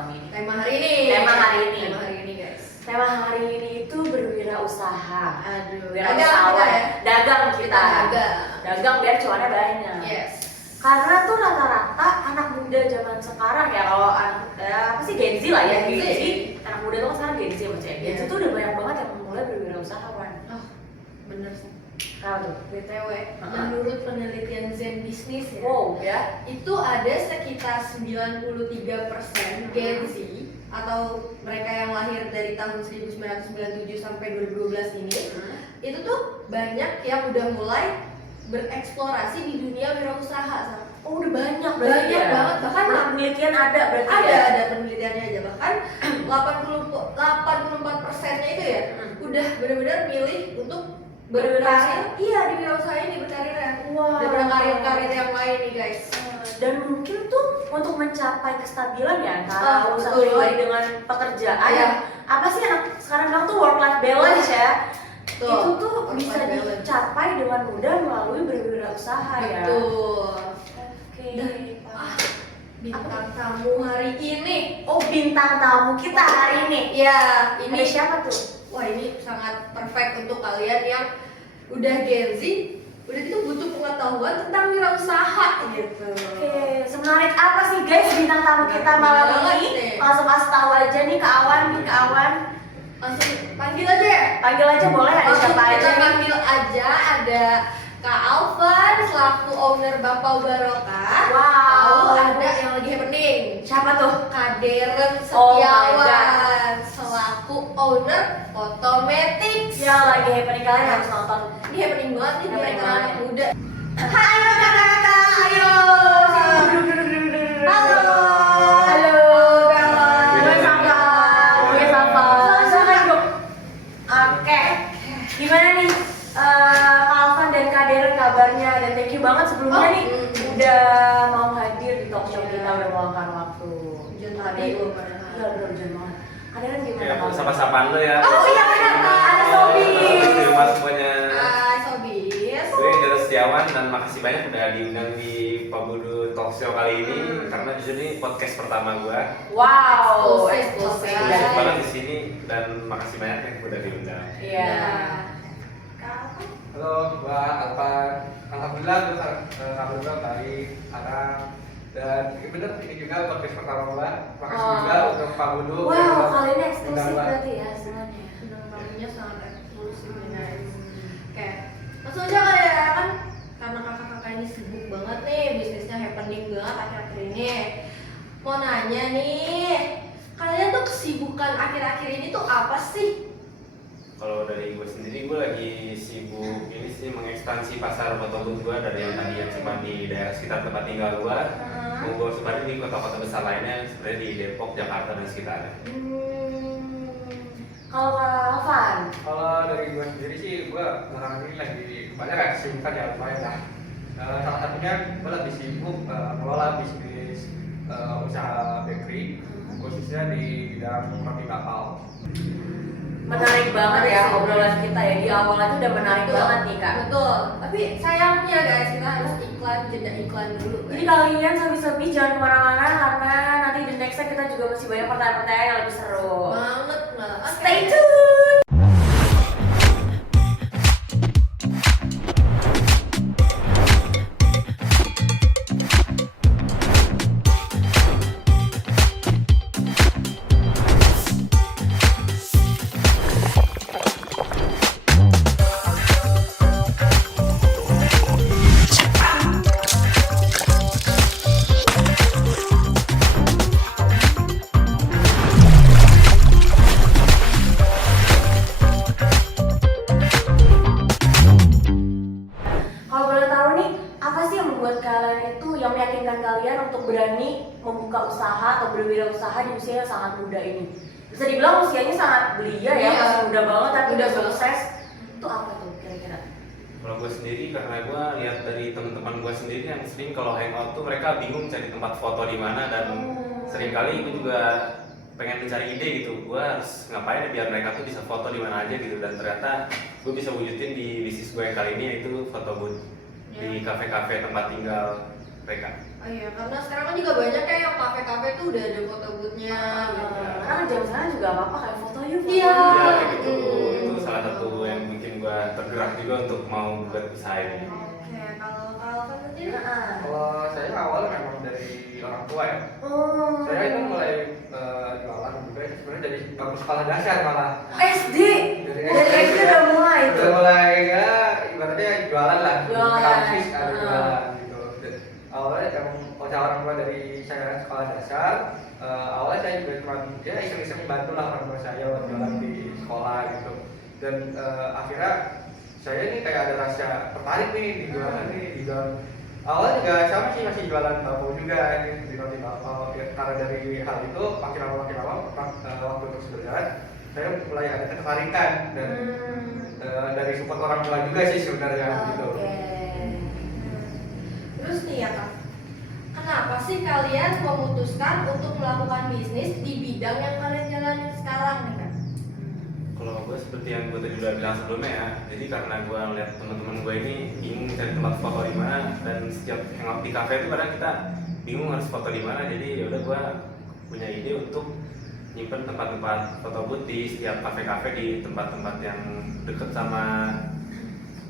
malam ini? Tema hari ini. Tema hari ini. Tema hari ini guys. Tema hari ini itu berwirausaha. Aduh. Wirausahawan. Ya? Dagang kita. Dagang. Dagang biar cuannya banyak. Yes. Karena tuh rata-rata anak muda zaman sekarang ya, kalau apa sih Gen Z lah ya, Gen Z. Gen Z. Anak muda tuh kan sekarang Gen Z macam Gen Z Iya. tuh udah banyak banget yang mulai berwirausahawan. Oh, bener sih. Kenapa tuh? BTW, menurut penelitian Zen Business ya, Wow ya. itu ada sekitar 93% Gen Z atau mereka yang lahir dari tahun 1997 sampai 2012 ini, itu tuh banyak yang udah mulai bereksplorasi di dunia wirausaha. Oh udah banyak Banyak ya? banget, bahkan penelitian ada berarti ada ya? ada penelitiannya aja, bahkan 84%-nya itu ya udah benar-benar milih untuk berkarir, iya di wirausaha ini berkarir ya. Wah. Daripada karir-karir yang lain nih guys. Dan mungkin tuh untuk mencapai kestabilan ya antara usaha betul. pribadi dengan pekerjaan. Iya. Apa sih anak sekarang bilang tuh work life balance ya? Betul. Itu tuh Work-life bisa balance. dicapai dengan mudah melalui berwirausaha ya. Betul. Oke. Dan bintang tamu hari ini. Oh bintang tamu kita hari ini. Ya, Ini ini siapa tuh? wah ini sangat perfect untuk kalian yang udah Gen Z, udah itu butuh pengetahuan tentang wirausaha gitu. Oke, semenarik apa sih guys bintang tamu kita malam Banget ini? nih. Langsung kasih tahu aja nih ke Awan nih ke Awan. Langsung panggil aja ya. Panggil aja boleh ada Langsung siapa aja? kita nih? panggil aja, ada Kak Alvan selaku owner Bapau Barokah. Wow. Lalu ada yang lagi happening, Siapa tuh? Kak Deren Oh my Setiawan selaku owner Otomatics. Yang lagi happening kalian harus nonton. Ini happening banget nih Happening biar anak banget. muda. Ayo kakak-kakak, ayo. Halo. Halo. Gue Sapa. Gue Sapa. Silakan dok. Oke. Gimana nih Kak Alvan dan Kak Deren kabarnya? Dan thank you banget sebelumnya nih udah mau hadir di talk show kita, udah meluangkan waktu. Hujan Kak tadi Deren- loh padahal. Iya bener hujan banget. Kak Deren gimana? Ya, kabarnya? sapa-sapaan lo ya. Oh iya benar. Ada Sobi. Di rumah semuanya. Hai Sobis. Gue Deren Setiawan dan makasih banyak udah diundang di Pabudu Talk Show kali ini karena di sini podcast pertama gue. Wow. Eksklusif. Eksklusif banget di sini dan makasih banyak yang udah diundang. Iya. Halo, Mbak Alvan. Alhamdulillah gue kabar gue baik, Arang. Dan bener ini juga podcast pertama Mbak. Makasih Oh. juga untuk Pak Budu. Wow, kali ini eksklusif Undang, Mbak. berarti ya semuanya. Bintang tamunya sangat eksklusif nih guys. Oke, langsung aja kali ya kan, karena kakak-kakak ini sibuk banget nih, bisnisnya happening banget akhir-akhir ini. Mau nanya nih, kalian tuh kesibukan akhir-akhir ini tuh apa sih? Kalau dari gue sendiri, gue lagi sibuk ini sih mengekspansi pasar foto booth gue dari yang tadi yang cuma di daerah sekitar tempat tinggal gue. Mau gue sebarin di kota-kota besar lainnya, sebenarnya di Depok, Jakarta dan sekitarnya. Kalau Kak Alvan, Kalau dari gue sendiri sih, gue belakangan ini lagi banyak ya kesibukan ya lumayan lah. Salah satunya gue lagi sibuk mengelola bisnis usaha bakery, khususnya di bidang roti bakal. menarik banget ya obrolan kita ya. Di awal aja udah menarik banget nih Kak. Betul, tapi sayangnya guys, kita harus jeda iklan dulu guys. Jadi kalian sepi-sepi jangan kemana-mana karena nanti di nextnya kita juga masih banyak pertanyaan-pertanyaan yang lebih seru. Banget malah. Stay tune. Kalau boleh tahu nih, apa sih yang membuat kalian itu yang meyakinkan kalian untuk berani membuka usaha atau berwirausaha di usia yang sangat muda ini? Bisa dibilang usianya sangat belia ya, Iya. masih muda banget tapi Muda udah banget. sukses. Itu apa tuh kira-kira? Kalau gue sendiri, karena gue lihat dari teman-teman gue sendiri yang sering kalau hangout tuh mereka bingung cari tempat foto di mana dan sering kali gue juga pengen mencari ide gitu. Gue harus ngapain ya biar mereka tuh bisa foto di mana aja gitu, dan ternyata gue bisa wujudin di bisnis gue yang kali ini yaitu foto booth di kafe-kafe tempat tinggal mereka. Oh iya, karena sekarang kan juga banyak kayak yang kafe-kafe tuh udah ada foto booth-nya gitu. Karena jam sana juga apa-apa kayak foto yuk. Iya. Iya kayak gitu. Itu salah satu yang bikin gua tergerak juga untuk mau buat usaha ini. Oke, kalau Alvan sendiri? Kalau saya awalnya memang dari orang tua ya. Oh. Saya itu mulai jualan juga sebenarnya dari bangku sekolah dasar malah. SD. Dari SD udah mulai Udah tuh. mulai ya ibaratnya jualan lah. Jualan. Kampus ada jualan gitu. Dan awalnya emang usaha orang tua dari saya sekolah dasar. Awalnya saya juga cuma ya iseng-iseng bantu lah orang tua saya buat jualan di sekolah gitu. Dan akhirnya saya ini kayak ada rasa tertarik nih di jualan di jualan. Awalnya juga sama sih masih jualan bambu juga di roti bakso. Ya, karena dari hal itu makin lama waktu terus berjalan saya mulai ada ketertarikan dan dari support orang tua juga sih sebenarnya gitu. Oke. Terus nih ya Kak, kenapa sih kalian memutuskan untuk melakukan bisnis di bidang yang kalian jalani sekarang nih Kak? Kalau gue seperti yang gue tadi udah bilang sebelumnya ya, jadi karena gue ngeliat teman-teman gue ini bingung cari tempat foto di mana dan setiap hangout di kafe itu kadang kita bingung harus foto di mana, jadi ya udah gue punya ide untuk nyimpen tempat-tempat foto booth di setiap kafe-kafe di tempat-tempat yang deket sama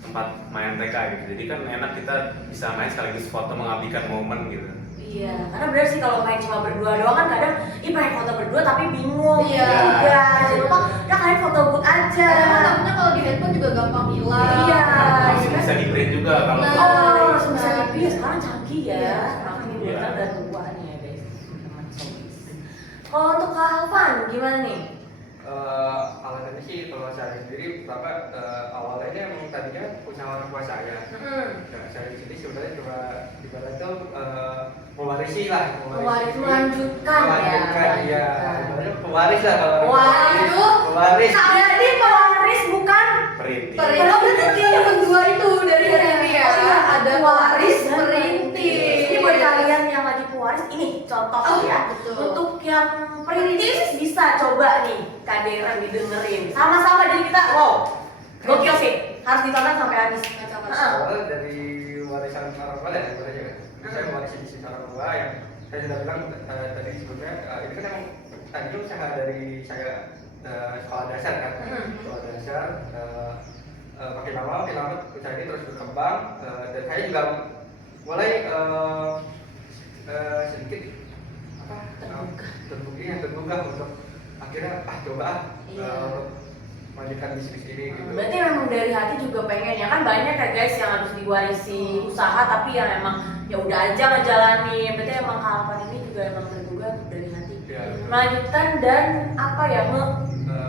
tempat main mereka gitu. Jadi kan enak kita bisa main sekaligus foto mengabadikan momen gitu. Iya, karena benar sih kalau main cuma berdua doang kan kadang pengen foto berdua tapi bingung. Iya. Juga. Jadi lupa, udah kalian foto booth aja. Karena takutnya kalau di handphone juga gampang hilang. Iya. Langsung bisa di print juga kalau Nah. Oh, langsung bisa di sekarang canggih ya. Iya. Sekarang ini Iya. udah tua nih ya guys. Teman showbiz. Kalau untuk Kak Alvan gimana nih? Alasannya sih kalau saya sendiri pertama awalnya ini emang tadinya usaha orang tua saya. Nah, saya sendiri sebenarnya cuma ibarat itu mewarisi lah, Melanjutkan ya. iya. Sebenarnya pewaris lah kalau Waduh. pewaris. Berarti pewaris bukan perinting. Kalau berarti yang kedua itu dari ini ya, ada pewaris perintis. Ini buat kalian yang lagi pewaris, ini contoh Oh, ya. betul. Untuk yang perintis bisa coba nih Kaderen didengerin. Sama-sama jadi kita wow. Gokil sih. Harus ditonton sampai habis. Awalnya dari warisan orang tua ya sebenarnya. Saya mewarisi bisnis orang tua yang saya sudah bilang tadi sebelumnya ini kan emang tadinya usaha dari saya sekolah dasar kan. Sekolah dasar makin lama usaha ini terus berkembang dan saya juga mulai sedikit terbuka untuk akhirnya coba untuk melanjutkan bisnis ini gitu. Berarti memang dari hati juga pengen ya kan banyak ya guys yang harus diwarisi usaha tapi yang emang ya udah aja ngejalanin. Berarti emang Kak Alvan ini juga emang tergugah dari hati. Ya, Melanjutkan dan apa ya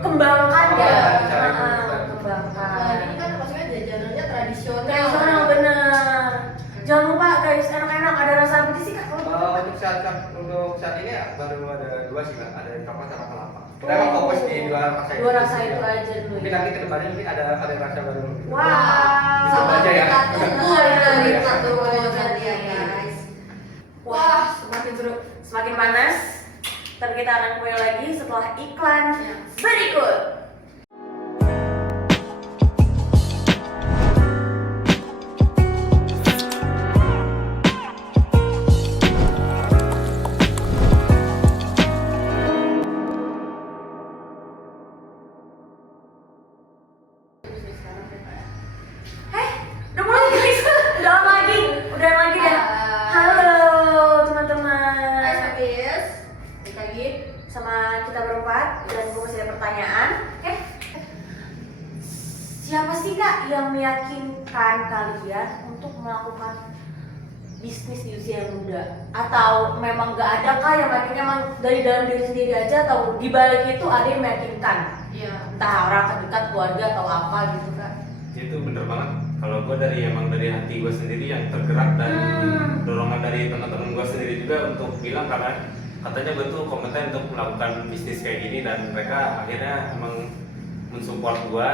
kembangkan ya. Kembangkan. Nah, ini kan maksudnya jajanannya tradisional. Tradisional bener. Jangan lupa guys, enak-enak ada rasa apa sih Kak? Untuk saat ini ya, baru ada dua sih Kak, ada coklat sama kelapa. Kita emang fokus di dua rasa itu. Dua rasa itu aja dulu. Mungkin nanti kedepannya mungkin ada rasa baru. Wah. Sama aja ya. kita tunggu ya dari Iya. satu nanti ya guys. Wah, semakin seru. Semakin panas. Ntar kita akan kembali lagi setelah iklan Ya. berikut. Udah mulai guys, udah lagi ya. Halo teman-teman. Hai Sabis, balik lagi. Sama kita berempat dan gue masih ada pertanyaan. Siapa sih Kak yang meyakinkan kalian untuk melakukan bisnis di usia yang muda? Atau memang gak ada Kak yang meyakinkan emang dari dalam diri sendiri aja atau di balik itu ada yang meyakinkan? Iya. Entah orang terdekat, keluarga atau apa gitu Kak? Itu bener banget. Kalau gue emang dari hati gue sendiri yang tergerak dan dorongan dari teman-teman gue sendiri juga untuk bilang karena katanya gue tuh kompeten untuk melakukan bisnis kayak gini dan mereka akhirnya emang mensupport gue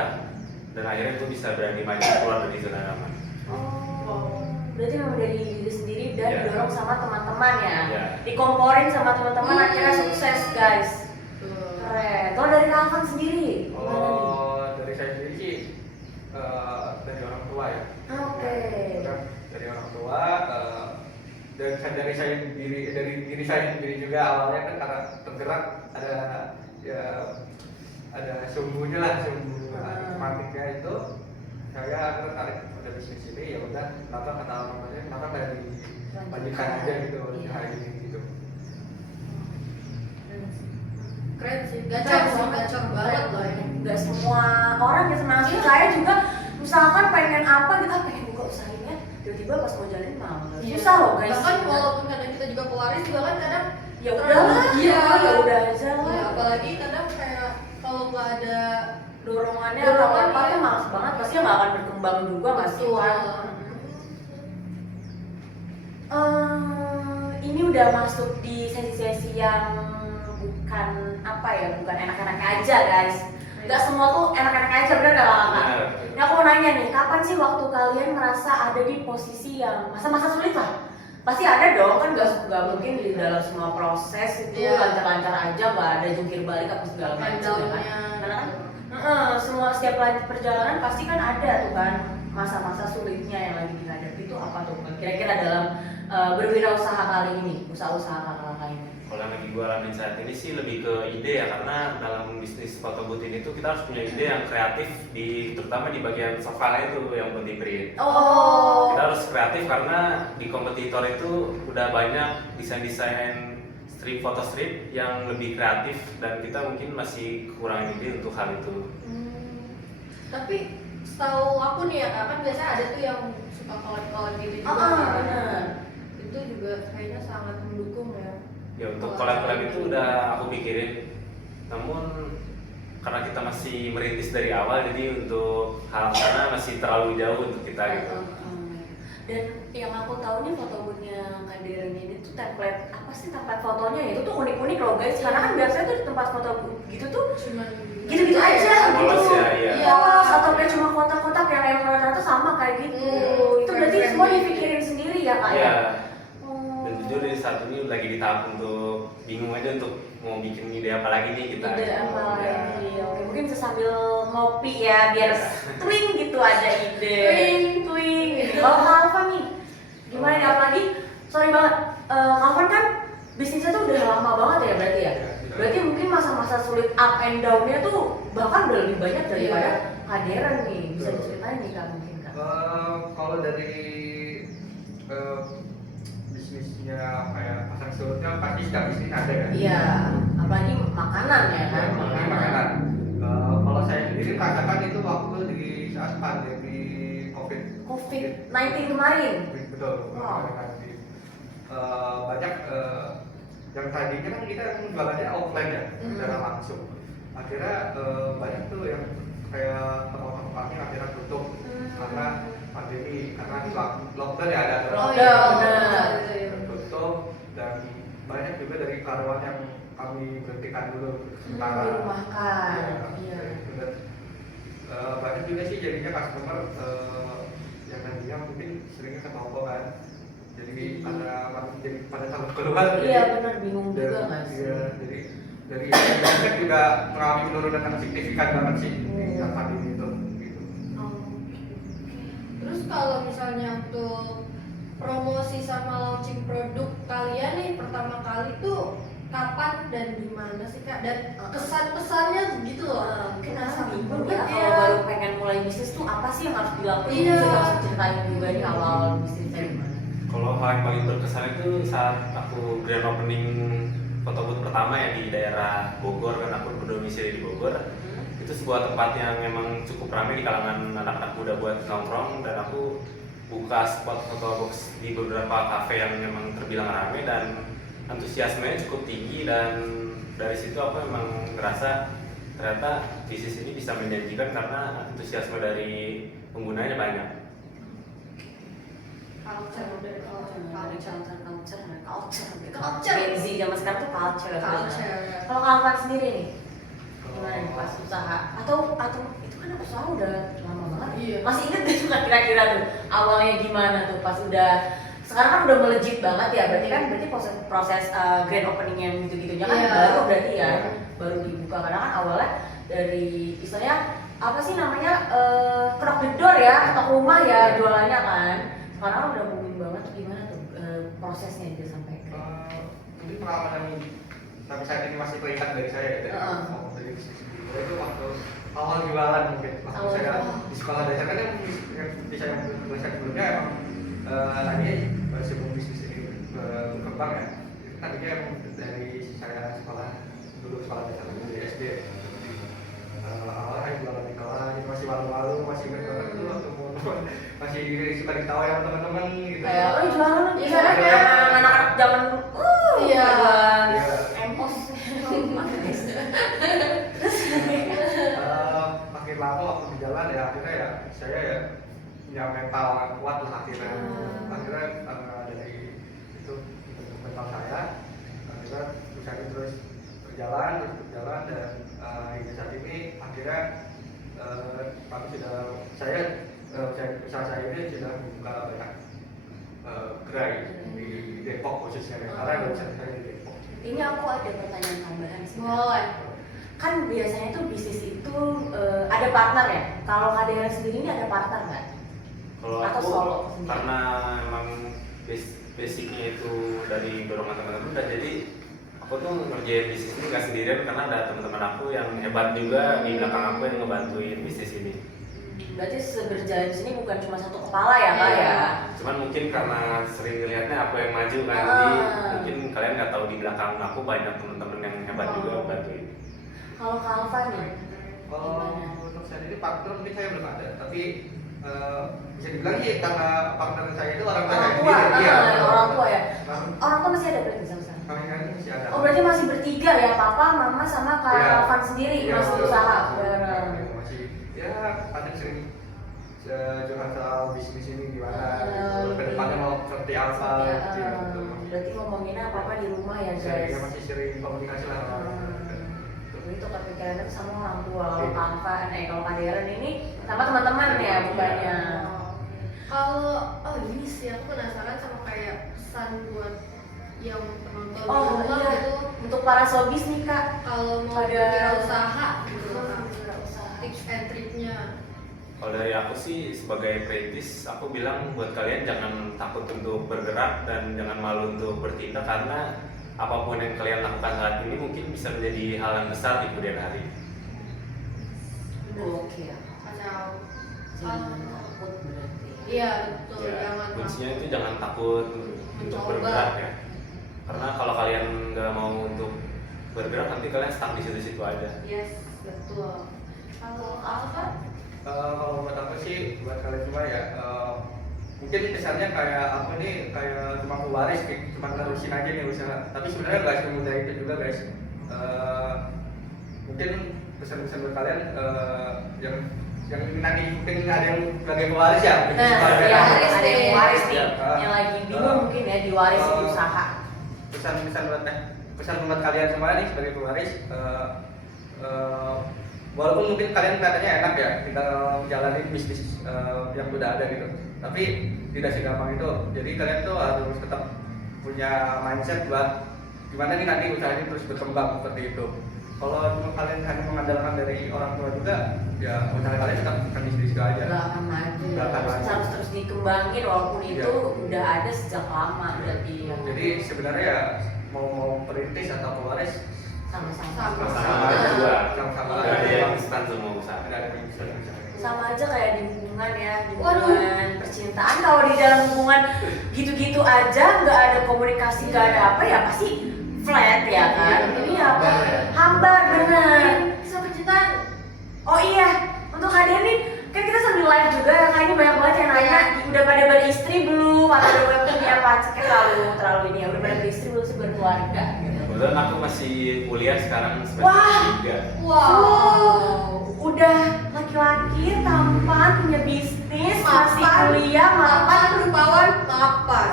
dan akhirnya gue bisa berani maju keluar dari zona nyaman. Oh, berarti memang dari diri sendiri dan Iya. didorong sama teman-teman ya. Iya. Dikomporin sama teman-teman akhirnya sukses guys. Keren. Kalau dari Kak Alvan sendiri, gimana nih? Kalau dari saya sendiri sih dari orang tua ya. Oke. Dari orang tua dan saya dari diri saya sendiri juga awalnya kan karena tergerak ada sumbunya lah, sumbu matematika itu saya tertarik pada bisnis ini. Ya udah, kenapa kata namanya kenapa dari lanjutkan aja gitu usaha ini gitu. Keren sih, gacor banget loh ini. Nggak semua orang gitu, maksudnya saya juga misalkan pengen apa gitu, pengen buka usahanya, tiba-tiba pas mau jalan malah susah loh guys. Bahkan walaupun kadang kita juga pelaris juga kan kadang Ya udahlah, iya, ya udah aja ya, lah. apalagi kadang kayak kalau nggak ada Dorongannya atau Dorongan, apa iya. tuh males banget, pasti nggak akan berkembang juga nggak sih kan? Ini udah masuk di sesi-sesi yang bukan apa ya, bukan enak-enak aja guys. Nggak semua tuh enak-enak aja, bener nggak Kak? Benar. Nah aku mau nanya nih, kapan sih waktu kalian merasa ada di posisi yang masa-masa sulit lah? Pasti ada dong, kan nggak mungkin di dalam semua proses itu Iya. lancar-lancar aja, nggak ada jungkir balik apa segala macam ya kan? down-nya. Karena kan semua setiap perjalanan pasti kan ada tuh kan masa-masa sulitnya yang lagi dihadapi itu apa tuh kira-kira dalam berwirausaha kali ini, usaha-usaha kakak ini? Kalau yang lagi gue alamin saat ini sih lebih ke ide ya, karena dalam bisnis foto booth ini tuh kita harus punya ide yang kreatif terutama di bagian software itu yang penting print. Oh, Kita harus kreatif karena di kompetitor itu udah banyak desain-desain foto strip yang lebih kreatif dan kita mungkin masih kurang ide untuk hal itu. Tapi setahu aku nih ya Kak, kan biasanya ada tuh yang suka collab gitu juga. benar. Itu juga kayaknya sangat mendukung ya. Ya untuk collab-collab itu udah aku pikirin, namun karena kita masih merintis dari awal, jadi untuk hal sana masih terlalu jauh untuk kita gitu. Dan yang aku tahu nih foto boothnya Kak Deren ini tuh template apa sih, template fotonya ya itu tuh unik-unik loh guys, karena kan biasanya tuh di tempat foto booth gitu tuh Cuman gitu-gitu aja Polos gitu. ya, iya. Polos atau kayak cuma kotak-kotak yang emang rata-rata sama kayak gitu. Itu berarti keren-keren semua gitu. dipikirin sendiri ya Kak Iya. ya? Dan jujur di saat ini lagi di tahap untuk bingung aja untuk mau bikin ide apa lagi nih kita. Ide gitu. apa Ya. lagi? Oke, mungkin bisa sambil ngopi ya biar twing gitu aja ide. Twing. Kalau Kak Alvan nih, gimana nih apalagi? Sorry banget, Kak Alvan kan bisnisnya tuh udah lama banget ya berarti ya? Berarti mungkin masa-masa sulit up and down-nya tuh bahkan udah lebih banyak daripada Kak Deren nih. Bisa diceritain nih Kak mungkin Kak? Kalau dari bisnisnya kayak pasang surutnya pasti setiap bisnis ada kan? Iya, apalagi makanan ya kan? Makanan. Kalau saya sendiri merasakan itu waktu di saat pandemi COVID-19 kemarin. Betul. Wow. Banyak yang tadinya kan kita jualannya offline ya, secara langsung. Akhirnya banyak tuh yang kayak tempat-tempatnya akhirnya tutup karena pandemi, karena lockdown ya ada benar. tutup, dan banyak juga dari karyawan yang kami berhentikan dulu sementara. Dirumahkan. Iya. Iya. Dan, banyak juga sih jadinya customer yang tadinya mungkin seringnya ke toko kan, jadi pada takut keluar. Iya benar, bingung juga Dan, Mas. iya, jadi dari omset juga mengalami penurunan yang signifikan banget sih di saat pandemi itu. Gitu. Terus kalau misalnya untuk promosi sama launching produk kalian nih pertama kali tuh kapan dan di mana sih Kak? Dan kesan-pesannya gitu loh. Mungkin Kenapa Asa bingung banget ya kalau baru pengen mulai bisnis tuh apa sih yang harus dilakukan? Iya. Bisa langsung ceritain juga nih awal bisnisnya gimana? Kalau hal yang paling berkesan itu saat aku grand opening foto booth pertama ya di daerah Bogor, kan aku berdomisili di Bogor. Itu sebuah tempat yang memang cukup ramai di kalangan anak-anak muda buat nongkrong, dan aku buka spot foto box di beberapa kafe yang memang terbilang ramai dan antusiasmenya cukup tinggi, dan dari situ aku memang ngerasa ternyata bisnis ini bisa menjanjikan karena antusiasme dari penggunanya banyak. Culture. Gen Z zaman sekarang tuh culture. Culture. Kalau Kalvan sendiri nih, gimana nih pas usaha? Atau itu kan usaha udah lama banget. Iya. Masih inget gak tuh kira-kira tuh awalnya gimana tuh pas udah sekarang kan udah melejit banget ya, berarti proses grand opening yang gitu-gitunya kan Iya. baru berarti ya, baru dibuka karena kan awalnya dari istilahnya apa sih namanya knock the door ya, ketok rumah ya jualannya kan. Sekarang udah booming banget tuh, gimana tuh prosesnya dia sampaikan? Mungkin pengalaman yang sampai saat ini masih teringat dari saya ya, dari bisnis itu waktu awal jualan mungkin waktu saya di sekolah dasar kan yang bisa yang belajar sebelumnya emang tadi sebelum bisnis ini berkembang ya, itu tadinya emang dari saya sekolah dasar di SD. Awalnya jualan di kelas, itu masih malu-malu, masih ingat banget tuh waktu masih suka diketawa sama teman-teman gitu. Kayak, oh jualan lu bisa Iya, kayak anak-anak zaman Iya. jualan Iya. empos. Makin lama waktu di jalan ya akhirnya ya saya ya punya mental yang kuat lah akhirnya. Akhirnya dari itu bentuk mental saya, akhirnya usaha ini terus berjalan dan hingga saat ini akhirnya kami sudah usaha saya ini sudah membuka banyak gerai di Depok khususnya ya, karena ada usaha saya di Depok. Ini aku ada pertanyaan tambahan sih. Boleh. Kan biasanya tuh bisnis itu ada partner ya. Kalau Kak Dera sendiri ini ada partner nggak? Kalau Atau aku solo sendiri? karena emang basicnya itu dari dorongan teman-teman dan jadi aku tuh ngerjain bisnis ini gak sendirian karena ada teman-teman aku yang hebat juga di belakang aku yang ngebantuin bisnis ini. Berarti seberjalan sini bukan cuma satu kepala ya Kak ya? Cuman mungkin karena sering ngelihatnya aku yang maju kan, jadi mungkin kalian nggak tahu di belakang aku banyak teman-teman yang hebat juga bantuin. Kalau Kak Alfa nih, Kalau untuk saat ini partner mungkin saya belum ada, tapi bisa dibilang sih karena partner saya itu orang orang sendiri. tua, Iya, orang tua ya. Orang tua masih ada berarti sama-sama? Kami kan masih ada. Oh berarti masih bertiga ya, papa, mama, sama Kak Iya. Alvan sendiri Iya, masih betul. usaha Iya, bareng. masih ya kadang sering curhat soal bisnis ini gimana, ke depannya mau seperti apa, gitu. Berarti ngomonginnya apa-apa di rumah ya Sering, guys? ya masih sering komunikasi lah. Itu kepikirannya sama orang tua. Kalau Kak Alvan, kalau Kak Deren ini sama teman-teman ya bukannya? Kalau ini sih aku penasaran sama kayak pesan buat yang penonton di Oh rumah iya, gitu. untuk para sobis nih Kak. Kalau mau Pada- berwirausaha gitu Kak. Berwirausaha. Tips and triknya. Kalau dari aku sih sebagai perintis, aku bilang buat kalian jangan takut untuk bergerak dan jangan malu untuk bertindak karena apapun yang kalian lakukan saat ini mungkin bisa menjadi hal yang besar di kemudian hari. Oke ya. Kacau. Jangan takut berarti. Iya betul, Ya, jangan kuncinya itu jangan takut untuk Mencoba. bergerak ya. Karena kalau kalian nggak mau untuk bergerak nanti kalian stuck di situ-situ aja. Yes, betul. Kalau Alfa? Kalau buat aku sih, buat kalian semua ya, mungkin kesannya kayak aku nih kayak cuma pewaris, cuma nerusin aja nih usaha. Tapi sebenarnya nggak semudah itu juga guys. Mungkin pesan-pesan buat kalian yang nanti mungkin ada yang sebagai pewaris ya. Nah, ya, Waris ada yang nih. waris nih, Ya, yang lagi bingung mungkin ya diwaris di usaha. Pesan buat kalian semua nih sebagai pewaris. Walaupun mungkin kalian katanya enak ya kita menjalani bisnis yang udah ada gitu, tapi tidak segampang itu. Jadi kalian tuh harus tetap punya mindset buat gimana nih nanti usaha ini terus berkembang seperti itu. Kalau cuma kalian hanya mengandalkan dari orang tua juga, ya usaha kalian tetap akan di situ aja. Nggak akan maju, Nggak akan maju. harus terus dikembangin walaupun Iya. itu udah ada sejak lama berarti ya. Jadi sebenarnya ya mau perintis atau pewaris Sama-sama. Sama aja juga. Sama-sama Nggak ada aja. yang instan semua usaha. Ada yang bisa. Sama aja kayak di hubungan ya, di hubungan percintaan. Kalau di dalam hubungan gitu-gitu aja nggak ada komunikasi, nggak ada apa ya pasti flat ya kan. Ini apa? Hambar bener. Kisah percintaan. Oh iya, untuk kalian nih kan kita sambil live juga ya, kayaknya banyak banget yang nanya udah pada beristri belum atau udah punya pacar, kayak terlalu ini ya, udah pada beristri belum sih berkeluarga gitu. Kebetulan aku masih kuliah sekarang semester Wah. 3. Udah laki-laki tampan punya bisnis masih Mapan. kuliah mapan. Mapan, rupawan, mapan.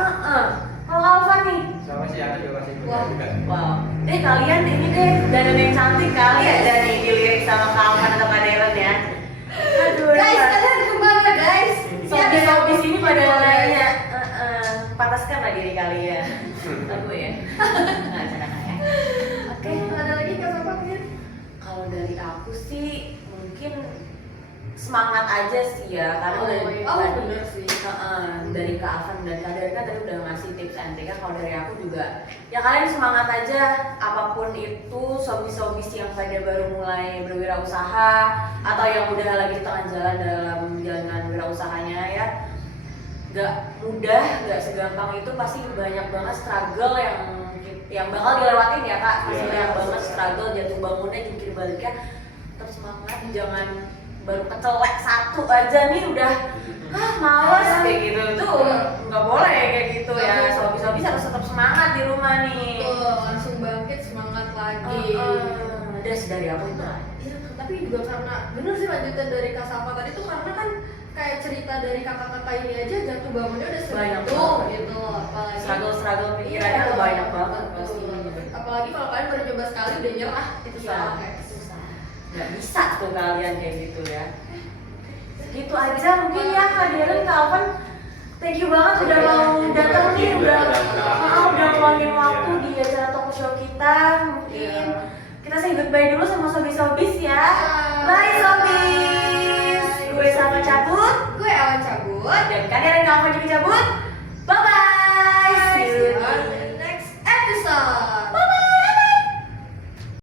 Kalau Alfa nih, Sama sih aku juga masih kuliah Wah. juga. wow, kalian ini deh dandan yang cantik kali ya dari dilirik sama Kak Alfa atau Kak Deren ya. Aduh, Guys, kalian kemana guys? sobis ini pada nanya, pantaskan lah diri kalian. Aku ya. Nggak canda ya. Oke. Ada lagi Kak Papa mungkin? Kalau dari aku sih mungkin semangat aja sih ya, karena bener sih. Dari Kak Afan dan Kak Derika tadi udah ngasih tips and trick. Kalau dari aku juga, ya kalian semangat aja, apapun itu, sobis-sobis yang pada baru mulai berwirausaha atau yang udah lagi di tengah jalan dalam menjalankan wirausahanya ya, gak mudah, gak segampang itu, pasti banyak banget struggle yang bakal dilewatin ya Kak, pasti banyak banget struggle, jatuh bangunnya, jungkir baliknya. Tetap semangat, jangan baru kecelek satu aja nih udah males kayak gitu, tuh nggak boleh kayak gitu ya. Sobi-sobi harus tetap semangat di rumah nih. Langsung bangkit, semangat lagi. Udah dari aku itu. Iya, tapi juga karena bener sih lanjutan dari Kak Salma tadi tuh, karena kan kayak cerita dari kakak-kakak ini aja jatuh bangunnya udah Banyak segitu banget. gitu, apalagi Struggle pikirannya tuh banyak banget pasti. Apalagi kalau kalian baru coba sekali udah nyerah, itu salah. Susah. Nggak bisa tuh kalian kayak gitu ya. Gitu aja mungkin ya Kak Deren, Kak Alvan, thank you banget udah mau datang nih, udah meluangin waktu di acara talk show kita. Mungkin kita say goodbye dulu sama sobis-sobis ya. Bye sobis.